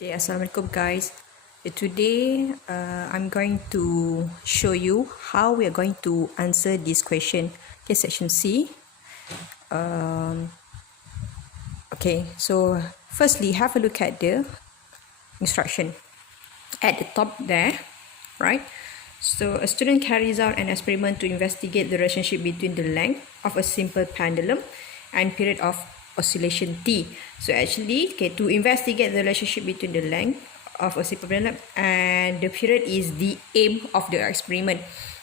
Okay, Assalamualaikum guys. Today I'm going to show you how we are going to answer this question. Okay, section C. Okay, so firstly have a look at the instruction at the top there, right? So a student carries out an experiment to investigate the relationship between the length of a simple pendulum and period of oscillation T. So actually, okay, to investigate the relationship between the length of a simple pendulum and the period is the aim of the experiment.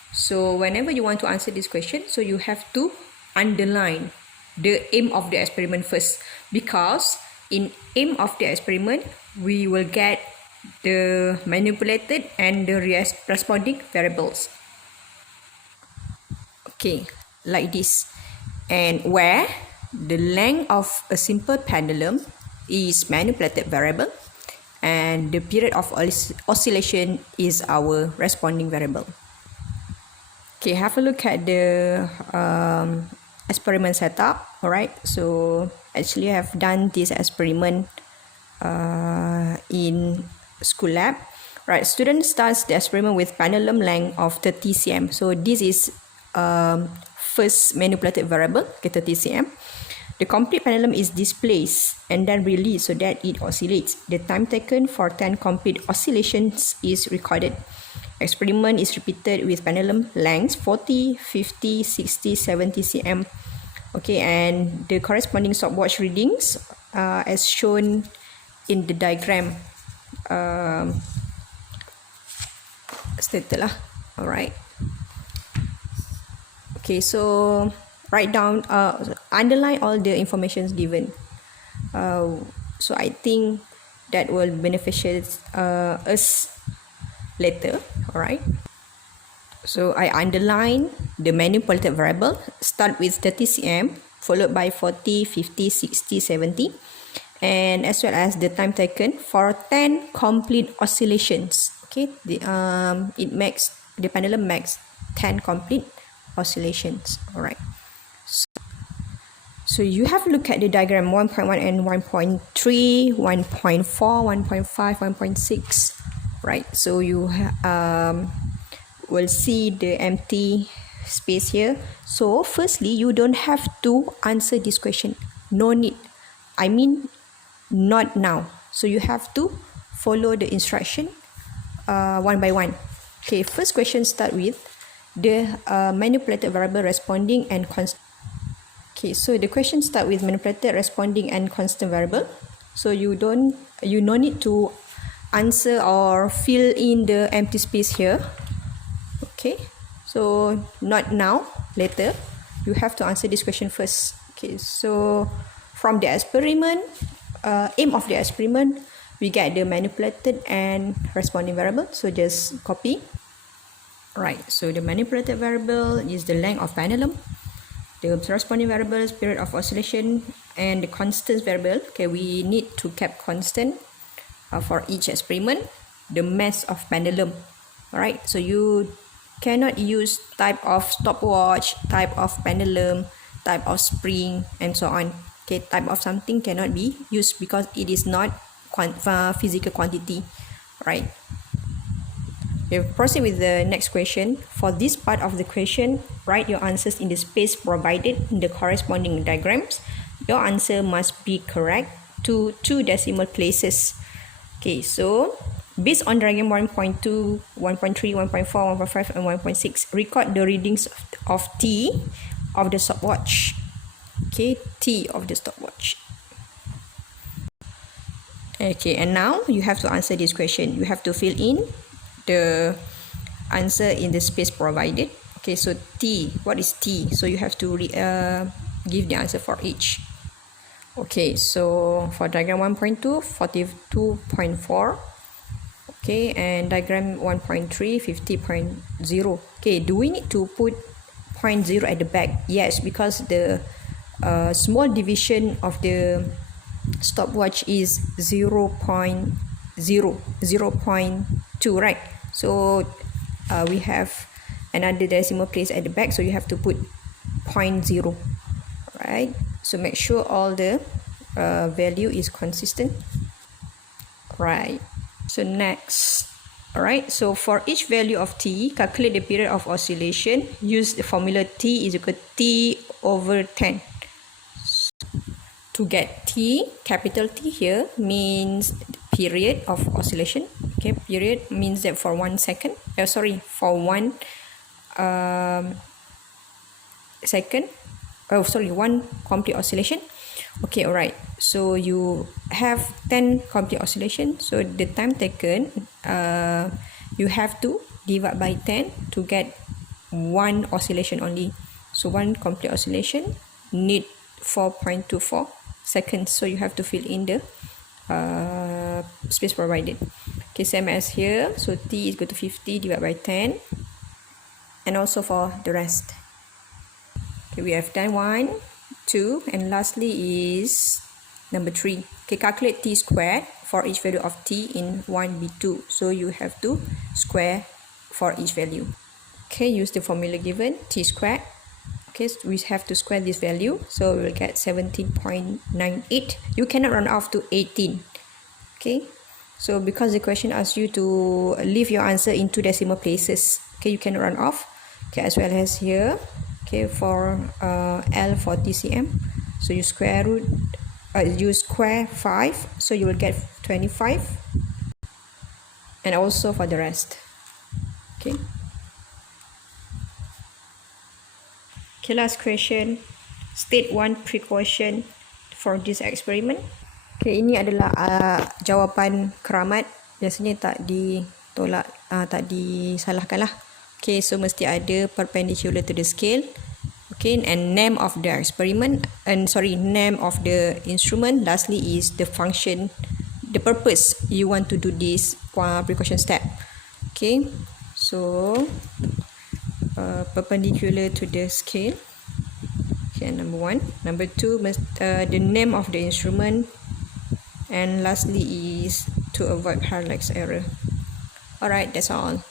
So whenever you want to answer this question, so you have to underline the aim of the experiment first, because in aim of the experiment we will get the manipulated and the responding variables. Okay, like this. And where the length of a simple pendulum is manipulated variable and the period of oscillation is our responding variable. Okay, have a look at the experiment setup. Alright, so actually I have done this experiment in school lab. Right, student starts the experiment with pendulum length of 30 cm. So this is first manipulated variable, okay, 30 cm. The complete pendulum is displaced and then released so that it oscillates. The time taken for 10 complete oscillations is recorded. Experiment is repeated with pendulum lengths 40, 50, 60, 70 cm. Okay, and the corresponding stopwatch readings as shown in the diagram stated lah. Alright. Okay, so write down, underline all the informations given. So I think that will beneficial us later. Alright. So I underline the manipulated variable, start with 30 cm, followed by 40, 50, 60, 70, and as well as the time taken for 10 complete oscillations. Okay, the pendulum makes 10 complete oscillations. Alright. So you have to look at the diagram 1.1 and 1.3, 1.4, 1.5, 1.6. Right. So you will see the empty space here. So firstly, you don't have to answer this question. No need. I mean, not now. So you have to follow the instruction one by one. Okay, first question start with the manipulated variable responding and constant. Okay, so the question start with manipulated responding and constant variable. So you no need to answer or fill in the empty space here. Okay, so not now, later. You have to answer this question first. Okay, so from the experiment, aim of the experiment, we get the manipulated and responding variable. So just copy. Right, so the manipulated variable is the length of pendulum. The corresponding variables, period of oscillation, and the constant variable. Okay, we need to keep constant for each experiment. The mass of pendulum. Alright, so you cannot use type of stopwatch, type of pendulum, type of spring, and so on. Okay, type of something cannot be used because it is not physical quantity. Right. We proceed with the next question. For this part of the question, write your answers in the space provided in the corresponding diagrams. Your answer must be correct to 2 decimal places. Okay, so based on diagram 1.2, 1.3, 1.4, 1.5, and 1.6, record the readings of T of the stopwatch. Okay, T of the stopwatch. Okay, and now you have to answer this question. You have to fill in the answer in the space provided. Okay, so T, what is T? So you have to give the answer for each. Okay, so for diagram 1.2, 42.4. Okay, and diagram 1.3, 50.0. Okay, do we need to put 0.0 at the back? Yes, because the small division of the stopwatch is 0.0, 0.2, right? So we have another decimal place at the back, so you have to put 0.0, right? So make sure all the value is consistent. Right. So next. Alright, so for each value of t, calculate the period of oscillation. Use the formula t is equal to t over 10. To get t, capital T here means period of oscillation. Okay, period means that for 1 second. For 1 second. One complete oscillation. Okay, alright. So you have 10 complete oscillation. So the time taken, you have to divide by 10 to get one oscillation only. So one complete oscillation need 4.24 seconds. So you have to fill in the space provided. Okay, same as here. So t is equal to 50 divided by 10. And also for the rest. Okay, we have done 1, 2, and lastly is number 3. Okay, calculate t squared for each value of t in 1b2. So you have to square for each value. Okay, use the formula given, t squared. Okay, so we have to square this value. So we will get 17.98. You cannot run off to 18. Okay, so because the question asks you to leave your answer in 2 decimal places. Okay, you cannot run off. Okay, as well as here. Okay, for L for TCM, so you square 5, so you will get 25, and also for the rest. Okay. Okay, last question. State one precaution for this experiment. Okay, ini adalah jawapan keramat. Biasanya tak ditolak, tak disalahkan lah. Okay, so mesti ada perpendicular to the scale. Okay, and name of the experiment, name of the instrument. Lastly is the function, the purpose you want to do this precaution step. Okay, so perpendicular to the scale. Okay, number 1. Number 2, the name of the instrument. And lastly is to avoid parallax error. Alright, that's all.